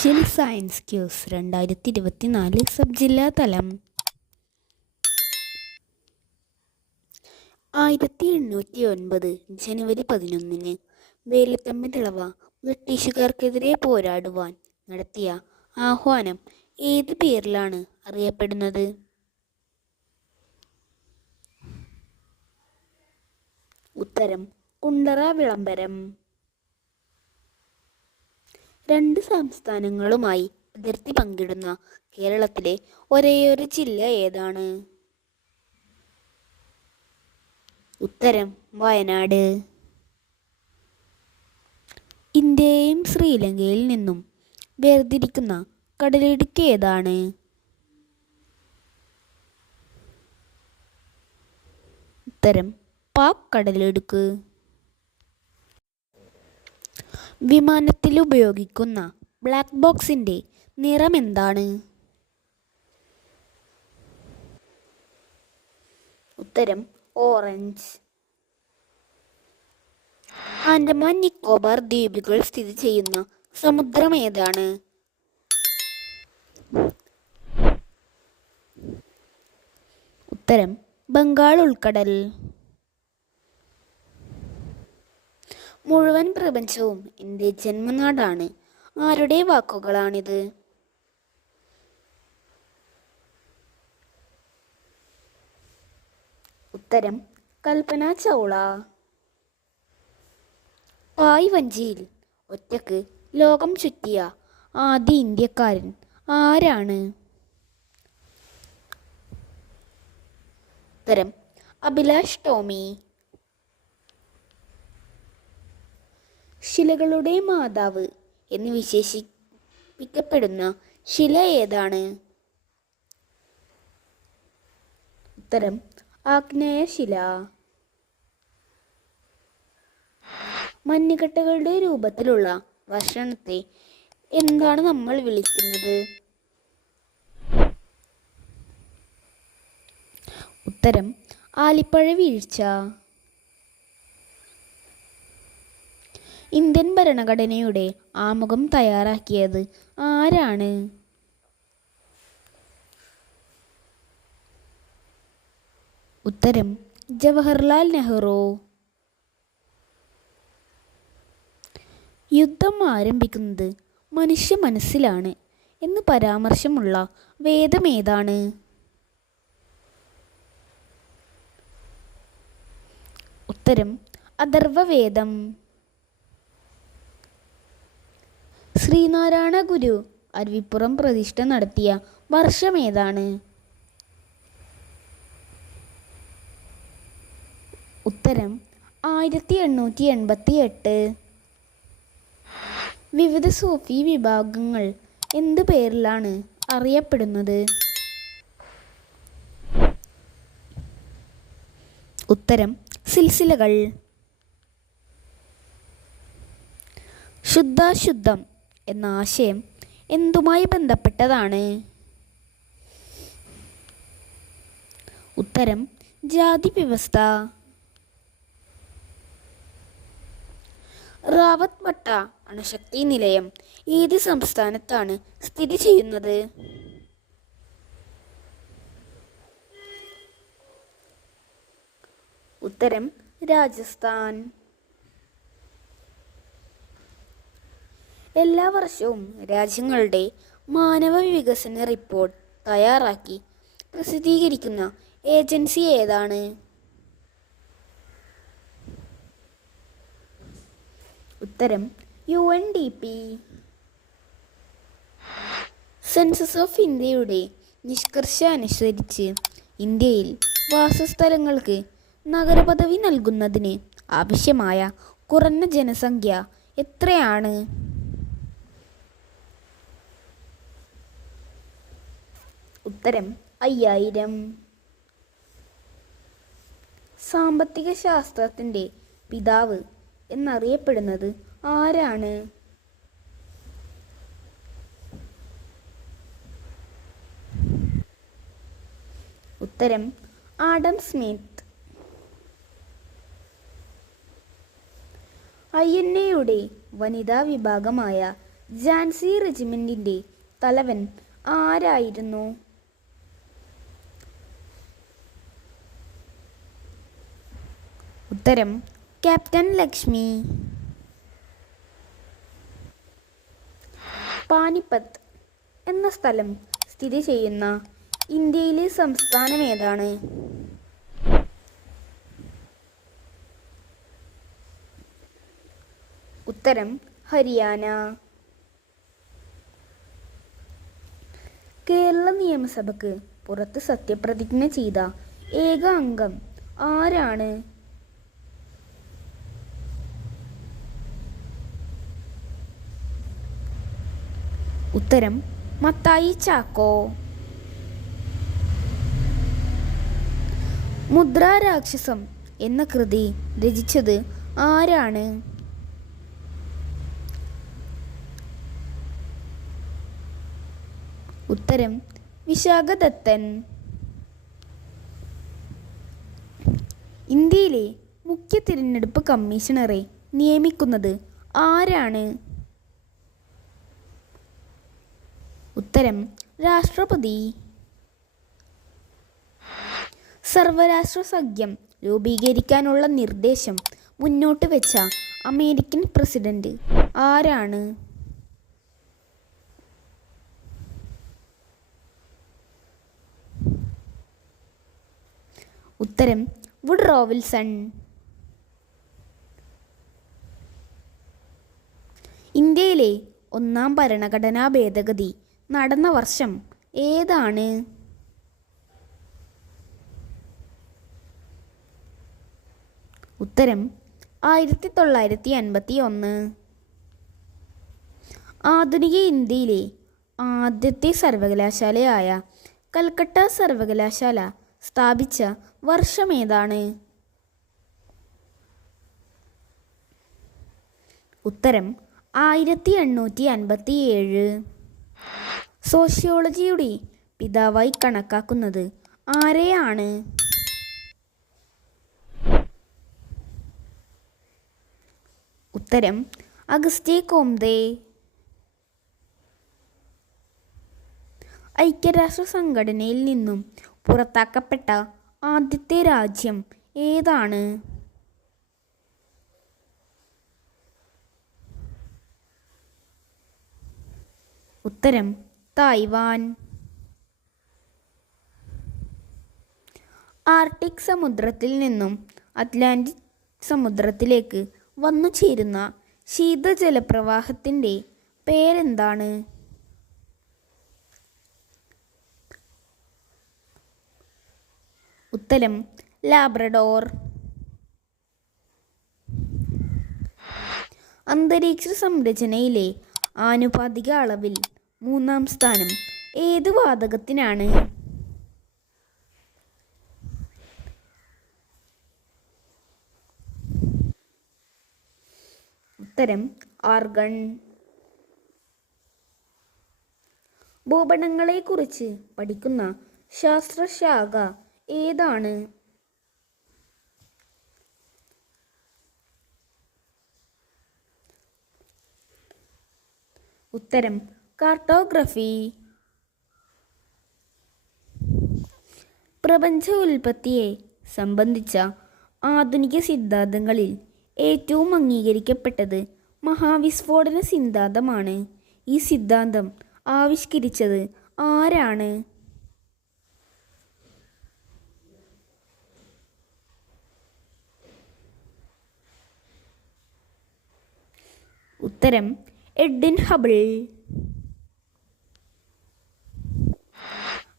Social science quiz രണ്ടായിരത്തി ഇരുപത്തി നാല് സബ് ജില്ലാ തലം. ആയിരത്തി എണ്ണൂറ്റി ഒൻപത് ജനുവരി പതിനൊന്നിന് വേലുത്തമ്മ തിളവ ബ്രിട്ടീഷുകാർക്കെതിരെ പോരാടുവാൻ നടത്തിയ ആഹ്വാനം ഏത് പേരിലാണ് അറിയപ്പെടുന്നത്? ഉത്തരം കുണ്ടറ വിളംബരം. രണ്ട് സംസ്ഥാനങ്ങളുമായി അതിർത്തി പങ്കിടുന്ന കേരളത്തിലെ ഒരേയൊരു ജില്ല ഏതാണ്? ഉത്തരം വയനാട്. ഇന്ത്യയും ശ്രീലങ്കയിൽ നിന്നും വേർതിരിക്കുന്ന കടലിടുക്ക് ഏതാണ്? ഉത്തരം പാക് കടലിടുക്ക്. വിമാനത്തിൽ ഉപയോഗിക്കുന്ന ബ്ലാക്ക് ബോക്സിന്റെ നിറം എന്താണ്? ഉത്തരം ഓറഞ്ച്. ആൻഡമാൻ നിക്കോബാർ ദ്വീപുകൾ സ്ഥിതി ചെയ്യുന്ന സമുദ്രം ഏതാണ്? ഉത്തരം ബംഗാൾ ഉൾക്കടൽ. മുഴുവൻ പ്രപഞ്ചവും എന്റെ ജന്മനാടാണ്. ആരുടെ വാക്കുകളാണിത്? ഉത്തരം കൽപ്പന ചൗള. പായ് വഞ്ചിയിൽ ഒറ്റയ്ക്ക് ലോകം ചുറ്റിയ ആദ്യ ഇന്ത്യക്കാരൻ ആരാണ്? ഉത്തരം അഭിലാഷ് ടോമി. ശിലകളുടെ മാതാവ് എന്ന് വിശേഷിപ്പിക്കപ്പെടുന്ന ശില ഏതാണ്? ഉത്തരം ആഗ്നേയശില. മഞ്ഞുകട്ടകളുടെ രൂപത്തിലുള്ള ഭക്ഷണത്തെ എന്താണ് നമ്മൾ വിളിക്കുന്നത്? ഉത്തരം ആലിപ്പഴ വീഴ്ച. ഇന്ത്യൻ ഭരണഘടനയുടെ ആമുഖം തയ്യാറാക്കിയത് ആരാണ്? ഉത്തരം ജവഹർലാൽ നെഹ്റു. യുദ്ധം ആരംഭിക്കുന്നത് മനുഷ്യ മനസ്സിലാണ് എന്ന് പരാമർശമുള്ള വേദമേതാണ് ഉത്തരം അഥർവവേദം. ശ്രീനാരായണ ഗുരു അരുവിപ്പുറം പ്രതിഷ്ഠ നടത്തിയ വർഷം ഏതാണ്? ഉത്തരം ആയിരത്തി എണ്ണൂറ്റി എൺപത്തി എട്ട് വിവിധ സൂഫി വിഭാഗങ്ങൾ എന്ത് പേരിലാണ് അറിയപ്പെടുന്നത്? ഉത്തരം സിൽസിലകൾ. ശുദ്ധാശുദ്ധം എന്ന ആശയം എന്തുമായി ബന്ധപ്പെട്ടതാണ്? ഉത്തരം ജാതി വ്യവസ്ഥ. റാവത്ത് വട്ട അണുശക്തി നിലയം ഏത് സംസ്ഥാനത്താണ് സ്ഥിതി ചെയ്യുന്നത്? ഉത്തരം രാജസ്ഥാൻ. എല്ലാ വർഷവും രാജ്യങ്ങളുടെ മാനവ വികസന റിപ്പോർട്ട് തയ്യാറാക്കി പ്രസിദ്ധീകരിക്കുന്ന ഏജൻസി ഏതാണ്? ഉത്തരം U N D P census of ഇന്ത്യയുടെ നിഷ്കർഷ അനുസരിച്ച് ഇന്ത്യയിൽ വാസസ്ഥലങ്ങൾക്ക് നഗരപദവി നൽകുന്നതിന് ആവശ്യമായ കുറഞ്ഞ ജനസംഖ്യ എത്രയാണ്? ഉത്തരം അയ്യായിരം. സാമ്പത്തിക ശാസ്ത്രത്തിന്റെ പിതാവ് എന്നറിയപ്പെടുന്നത് ആരാണ്? ഉത്തരം ആഡം സ്മിത്ത്. ഐ എൻ എയുടെ വനിതാ വിഭാഗമായ ജാൻസി റെജിമെന്റിന്റെ തലവൻ ആരായിരുന്നു? ഉത്തരം ക്യാപ്റ്റൻ ലക്ഷ്മി. പാനിപ്പത്ത് എന്ന സ്ഥലം സ്ഥിതി ചെയ്യുന്ന ഇന്ത്യയിലെ സംസ്ഥാനം ഏതാണ്? ഉത്തരം ഹരിയാന. കേരള നിയമസഭയ്ക്ക് പുറത്ത് സത്യപ്രതിജ്ഞ ചെയ്ത ഏക അംഗം ആരാണ്? ഉത്തരം മത്തായി ചാക്കോ. മുദ്രാരാക്ഷസം എന്ന കൃതി രചിച്ചത് ആരാണ്? ഉത്തരം വിശാഖദത്തൻ. ഇന്ത്യയിലെ മുഖ്യ തിരഞ്ഞെടുപ്പ് കമ്മീഷണറെ നിയമിക്കുന്നത് ആരാണ്? ഉത്തരം രാഷ്ട്രപതി. സർവരാഷ്ട്ര സഖ്യം രൂപീകരിക്കാനുള്ള നിർദ്ദേശം മുന്നോട്ട് വെച്ച അമേരിക്കൻ പ്രസിഡന്റ് ആരാണ്? ഉത്തരം വുഡ് റോവിൽസൺ. ഇന്ത്യയിലെ ഒന്നാം ഭരണഘടനാ ഭേദഗതി നടന്ന വർഷം ഏതാണ്? ഉത്തരം ആയിരത്തി തൊള്ളായിരത്തി അൻപത്തി ഒന്ന് ആധുനിക ഇന്ത്യയിലെ ആദ്യത്തെ സർവകലാശാലയായ കൽക്കട്ട സർവകലാശാല സ്ഥാപിച്ച വർഷം ഏതാണ്? ഉത്തരം ആയിരത്തി എണ്ണൂറ്റി അൻപത്തി ഏഴ് സോഷ്യോളജിയുടെ പിതാവായി കണക്കാക്കുന്നത് ആരെയാണ്? ഉത്തരം അഗസ്റ്റേ കോംതെ. ഐക്യരാഷ്ട്ര സംഘടനയിൽ നിന്നും പുറത്താക്കപ്പെട്ട ആദ്യത്തെ രാജ്യം ഏതാണ്? ഉത്തരം തായ്വാൻ. ആർട്ടിക് സമുദ്രത്തിൽ നിന്നും അറ്റ്ലാന്റിക് സമുദ്രത്തിലേക്ക് വന്നു ചേരുന്ന ശീതജലപ്രവാഹത്തിന്റെ പേരെന്താണ്? ഉത്തരം ലാബ്രഡോർ. അന്തരീക്ഷ സംരചനയിലെ ആനുപാതിക അളവിൽ മൂന്നാം സ്ഥാനം. ഏത് വാതകത്തിനാണ്? ഉത്തരം ആർഗൺ. ഭൂപടങ്ങളെക്കുറിച്ച് പഠിക്കുന്ന ശാസ്ത്രശാഖ ഏതാണ്? ഉത്തരം കാർട്ടോഗ്രഫി. പ്രപഞ്ച ഉൽപ്പത്തിയെ സംബന്ധിച്ച ആധുനിക സിദ്ധാന്തങ്ങളിൽ ഏറ്റവും അംഗീകരിക്കപ്പെട്ടത് മഹാവിസ്ഫോടന സിദ്ധാന്തമാണ്. ഈ സിദ്ധാന്തം ആവിഷ്കരിച്ചത് ആരാണ്? ഉത്തരം എഡ്വിൻ ഹബിൾ.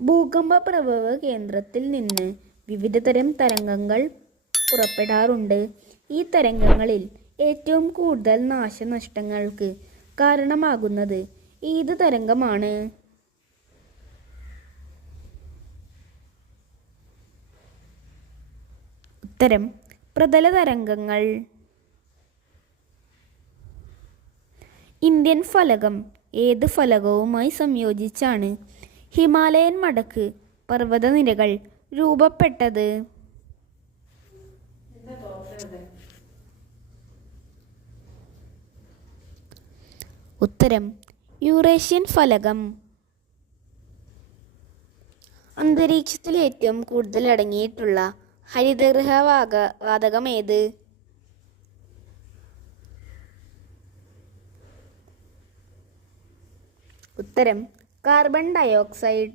ഭൂകമ്പ പ്രഭവ കേന്ദ്രത്തിൽ നിന്ന് വിവിധതരം തരംഗങ്ങൾ പുറപ്പെടാറുണ്ട്. ഈ തരംഗങ്ങളിൽ ഏറ്റവും കൂടുതൽ നാശനഷ്ടങ്ങൾക്ക് കാരണമാകുന്നത് ഏത് തരംഗമാണ്? ഉത്തരം പ്രതല തരംഗങ്ങൾ. ഇന്ത്യൻ ഫലകം ഏത് ഫലകവുമായി സംയോജിച്ചാണ് ഹിമാലയൻ മടക്ക് പർവതനിരകൾ രൂപപ്പെട്ടത്. ഉത്തരം യൂറേഷ്യൻ ഫലകം. അന്തരീക്ഷത്തിൽ ഏറ്റവും കൂടുതൽ അടങ്ങിയിട്ടുള്ള ഹരിതഗൃഹ വാക വാതകം ഏത്? ഉത്തരം കാർബൺ ഡയോക്സൈഡ്